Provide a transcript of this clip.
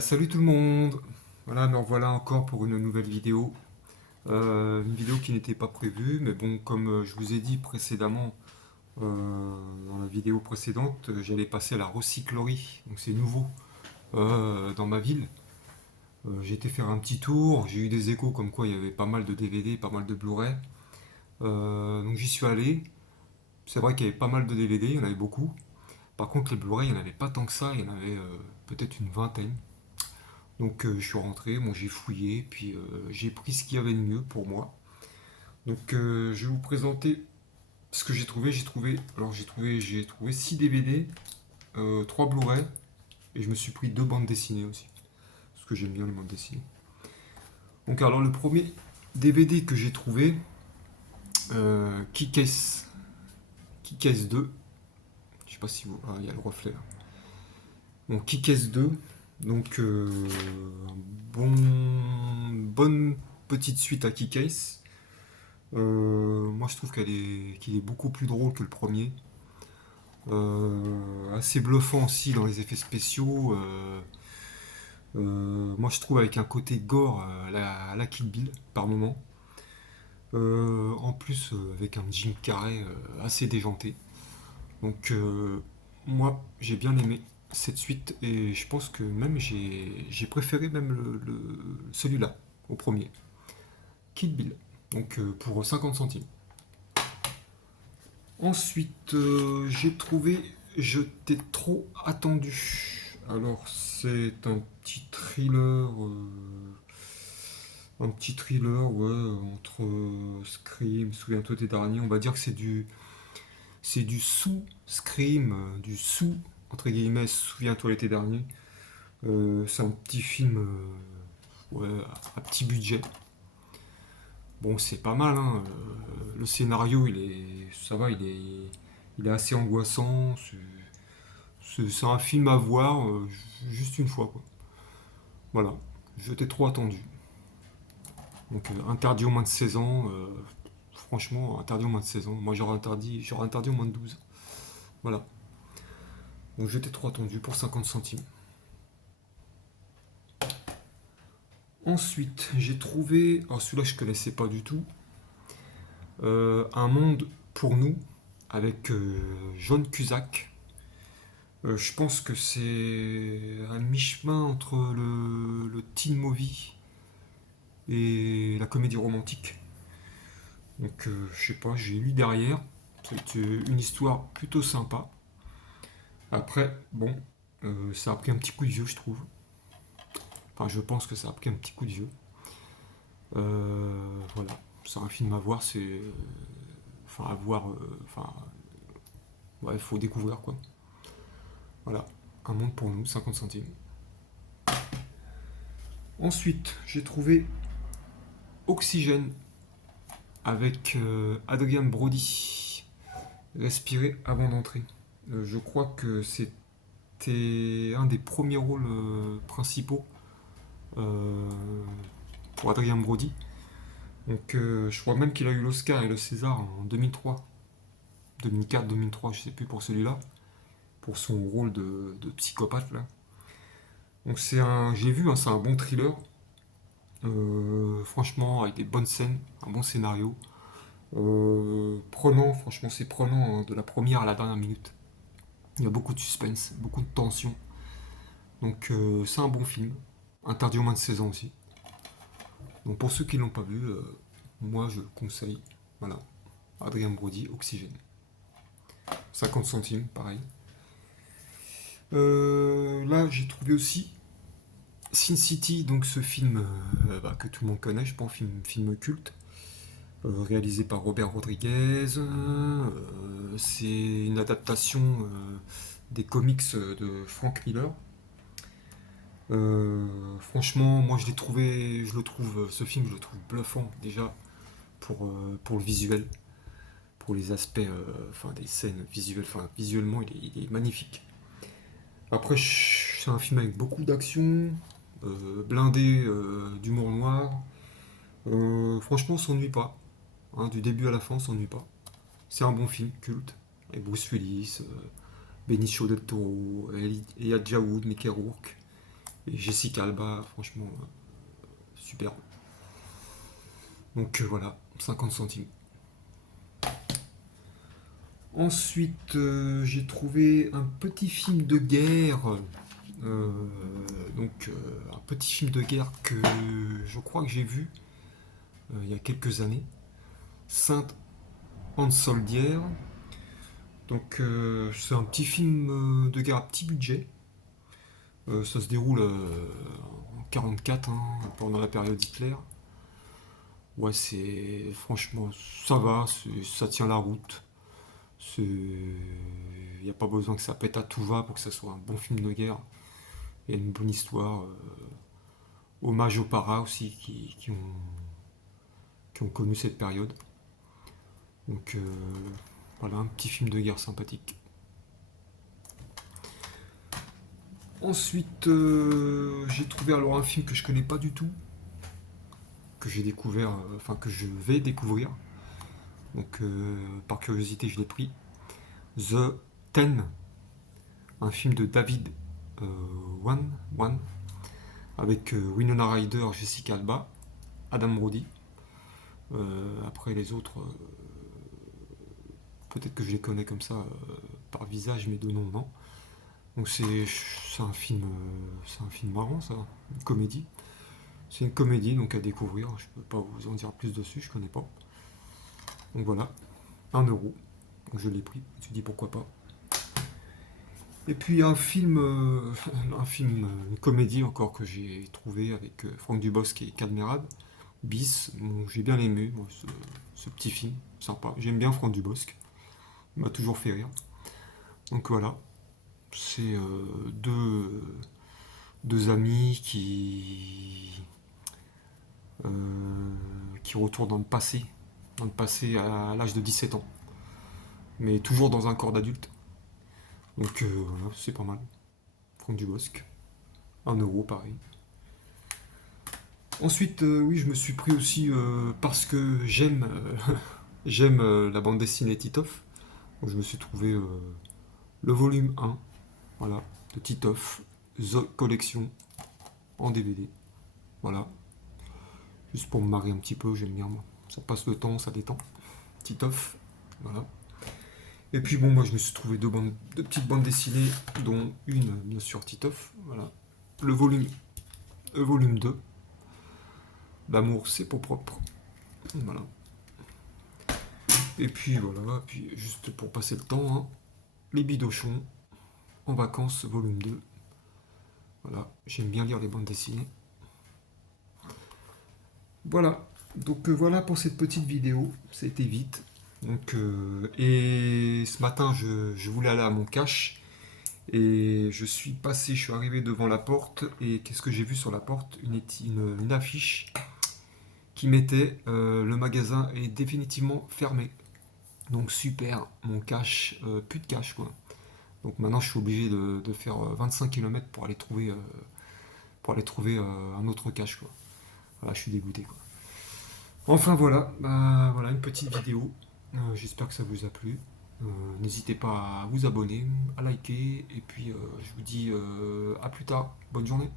Salut tout le monde. Voilà, me revoilà encore pour une nouvelle vidéo. Une vidéo qui n'était pas prévue, mais bon, comme je vous ai dit précédemment, dans la vidéo précédente, j'allais passer à la recyclerie. Donc c'est nouveau dans ma ville. J'ai été faire un petit tour, j'ai eu des échos comme quoi il y avait pas mal de DVD, pas mal de Blu-ray. Donc j'y suis allé. C'est vrai qu'il y avait pas mal de DVD, il y en avait beaucoup. Par contre, les Blu-ray, il n'y en avait pas tant que ça, il y en avait peut-être une vingtaine. Donc je suis rentré, bon, j'ai fouillé, puis j'ai pris ce qu'il y avait de mieux pour moi. Donc je vais vous présenter ce que j'ai trouvé. J'ai trouvé 6 DVD, 3 Blu-ray, et je me suis pris 2 bandes dessinées aussi. Parce que j'aime bien les bandes dessinées. Donc alors le premier DVD que j'ai trouvé, Kick-Ass. Kick-Ass 2. Je sais pas si vous. Ah, il y a le reflet là. Bon, Kick-Ass 2. Donc bonne petite suite à Kick-Ass. Moi, je trouve qu'il est beaucoup plus drôle que le premier. Assez bluffant aussi dans les effets spéciaux. Moi, je trouve avec un côté gore à la Kill Bill par moment. En plus, avec un Jim Carrey assez déjanté. Donc, moi, j'ai bien aimé cette suite et je pense que même j'ai préféré même celui-là au premier. Kill Bill. Donc, pour 50 centimes. Ensuite, j'ai trouvé Je t'ai trop attendu. Alors, c'est un petit thriller, ouais, entre Scream, Souviens-toi des derniers. On va dire que c'est du sous-Scream, du sous, entre guillemets, Souviens-toi l'été dernier. C'est un petit film, ouais, à petit budget. Bon, c'est pas mal, hein. Le scénario, ça va, il est assez angoissant. C'est un film à voir juste une fois, quoi. Voilà, je t'ai trop attendu. Donc interdit au moins de 16 ans. Franchement, interdit au moins de 16 ans. Moi j'aurais interdit au moins de 12. Voilà. Donc je t'ai trop attendu pour 50 centimes. Ensuite, j'ai trouvé, alors celui-là je connaissais pas du tout, Un monde pour nous avec John Cusack. Je pense que c'est un mi-chemin entre le teen movie et la comédie romantique. Donc, je sais pas, j'ai lu derrière. C'est une histoire plutôt sympa. Après, bon, ça a pris un petit coup de vieux, je trouve. Enfin, je pense que ça a pris un petit coup de vieux. Voilà, c'est un film à voir, enfin, à voir. Enfin, ouais, il faut découvrir, quoi. Voilà, un monde pour nous, 50 centimes. Ensuite, j'ai trouvé Oxygène avec Adrien Brody. Respirer avant d'entrer. Je crois que c'était un des premiers rôles principaux euh, pour Adrien Brody. Donc je crois même qu'il a eu l'Oscar et le César en 2003, 2004, 2003, je sais plus pour celui-là, pour son rôle de psychopathe là. Donc j'ai vu, hein, c'est un bon thriller. Franchement, avec des bonnes scènes, un bon scénario. Prenant, franchement c'est prenant hein, de la première à la dernière minute. Il y a beaucoup de suspense, beaucoup de tension. Donc c'est un bon film. Interdit aux moins de 16 ans aussi. Donc pour ceux qui ne l'ont pas vu, moi je le conseille. Voilà. Adrien Brody, Oxygène. 50 centimes, pareil. Là j'ai trouvé aussi Sin City, donc ce film que tout le monde connaît, je pense, film culte, réalisé par Robert Rodriguez. C'est une adaptation des comics de Frank Miller. Franchement, moi je le trouve, ce film, je le trouve bluffant déjà pour le visuel, pour les aspects, enfin des scènes visuelles, enfin visuellement il est magnifique. Après, c'est un film avec beaucoup d'action, blindé d'humour noir. Franchement, on s'ennuie pas. Hein, du début à la fin, on s'ennuie pas. C'est un bon film, culte, avec Bruce Willis, Benicio del Toro, Elijah Wood, Mickey Rourke. Et Jessica Alba, franchement, super. Donc voilà, 50 centimes. Ensuite, j'ai trouvé un petit film de guerre. euh, un petit film de guerre que je crois que j'ai vu il y a quelques années. Saint Hans Soldier. Donc c'est un petit film de guerre à petit budget. Ça se déroule en 44, hein, pendant la période Hitler. Ouais, c'est franchement, ça va, ça tient la route. Il n'y a pas besoin que ça pète à tout va pour que ça soit un bon film de guerre. Il y a une bonne histoire. Hommage aux paras aussi qui ont connu cette période. Donc voilà, un petit film de guerre sympathique. Ensuite, j'ai trouvé alors un film que je connais pas du tout, que j'ai découvert, enfin que je vais découvrir. Donc par curiosité, je l'ai pris. The Ten, un film de David Wan, avec Winona Ryder, Jessica Alba, Adam Brody. Après les autres, peut-être que je les connais comme ça par visage, mais de nom non. Donc c'est un film marrant ça, une comédie. C'est une comédie donc à découvrir. Je peux pas vous en dire plus dessus, je connais pas. Donc voilà, 1 euro. Donc je l'ai pris. Je me suis dit pourquoi pas. Et puis une comédie encore que j'ai trouvé avec Franck Dubosc et Cadmerade, Bis. Bon, j'ai bien aimé moi, ce petit film, sympa. J'aime bien Franck Dubosc, il m'a toujours fait rire. Donc voilà, c'est deux amis euh, qui retournent dans le passé à l'âge de 17 ans, mais toujours dans un corps d'adulte. Donc voilà, c'est pas mal. Franck Dubosc, 1 euro pareil. Ensuite, oui, je me suis pris aussi parce que j'aime la bande dessinée Titeuf. Donc je me suis trouvé le volume 1, voilà, de Titeuf, The Collection, en DVD. Voilà, juste pour me marrer un petit peu, j'aime bien moi. Ça passe le temps, ça détend. Titeuf, voilà. Et puis bon, moi je me suis trouvé deux petites bandes dessinées, dont une, bien sûr, Titeuf, voilà. Le volume 2, L'amour c'est pour propre, voilà. Et puis voilà, puis juste pour passer le temps, hein, Les Bidochons, en vacances, volume 2. Voilà, j'aime bien lire les bandes dessinées. Voilà, donc voilà pour cette petite vidéo, ça a été vite. Donc, et ce matin, je voulais aller à mon cache et je suis arrivé devant la porte et qu'est-ce que j'ai vu sur la porte? Une affiche qui mettait le magasin est définitivement fermé. Donc super, mon cache, plus de cache quoi. Donc maintenant je suis obligé de faire 25 km pour aller trouver un autre cache quoi. Voilà, je suis dégoûté quoi. Enfin voilà, bah, voilà une petite vidéo. J'espère que ça vous a plu. N'hésitez pas à vous abonner, à liker, et puis je vous dis à plus tard. Bonne journée.